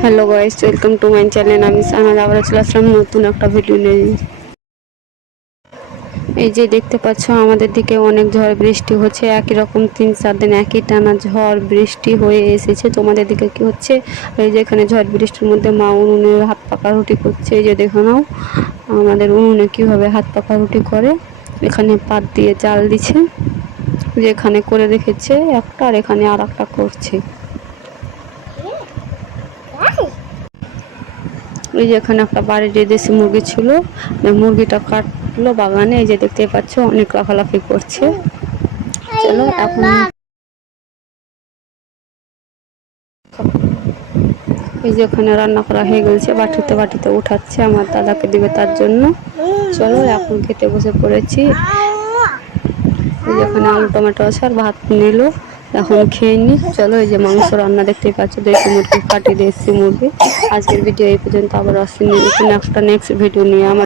Hello guys welcome to my channel আমি সানাদ আবার চলে আসলাম নতুন একটা ভিডিও নিয়ে। এই যে দেখতে পাচ্ছ, আমাদের দিকে অনেক ঝড় বৃষ্টি হচ্ছে। একই রকম তিন চার দিন একই টানা ঝড় বৃষ্টি হয়ে এসেছে। তোমাদের দিকে কি হচ্ছে? এই যে এখানে ঝড় বৃষ্টির মধ্যে মা উনুনে হাত পাকা রুটি করছে। এই যে দেখো নাও, আমাদের উনুনে কীভাবে হাত পাকা রুটি করে। এখানে পাত দিয়ে চাল দিছে যে এখানে করে রেখেছে একটা আর এখানে আর একটা করছে। এই যে এখানে একটা বাড়ির দেশি মুরগি ছিল মুরগিটা কাটলো বাগানে, এই যে দেখতে পাচ্ছ অনেক লাফালাফি করছে। চলো, এখন এই যে ওখানে রান্না করা হয়ে গেছে, বাটিতে বাটিতে উঠাচ্ছে আমার দাদাকে দিবে তার জন্য। চলো, এখন খেতে বসে পড়েছি। এই যে ওখানে আলু, টমেটো আছে আর ভাত নিল। এখন খেয়ে নি। চলো এই যে মাংস রান্না দেখতেই পাচ্ছ দেশি মুরগি কাটি দেশি মুরগি। আজকের ভিডিও এই পর্যন্ত, আবার আসছি নেক্সটটা নেক্সট ভিডিও নিয়ে আমার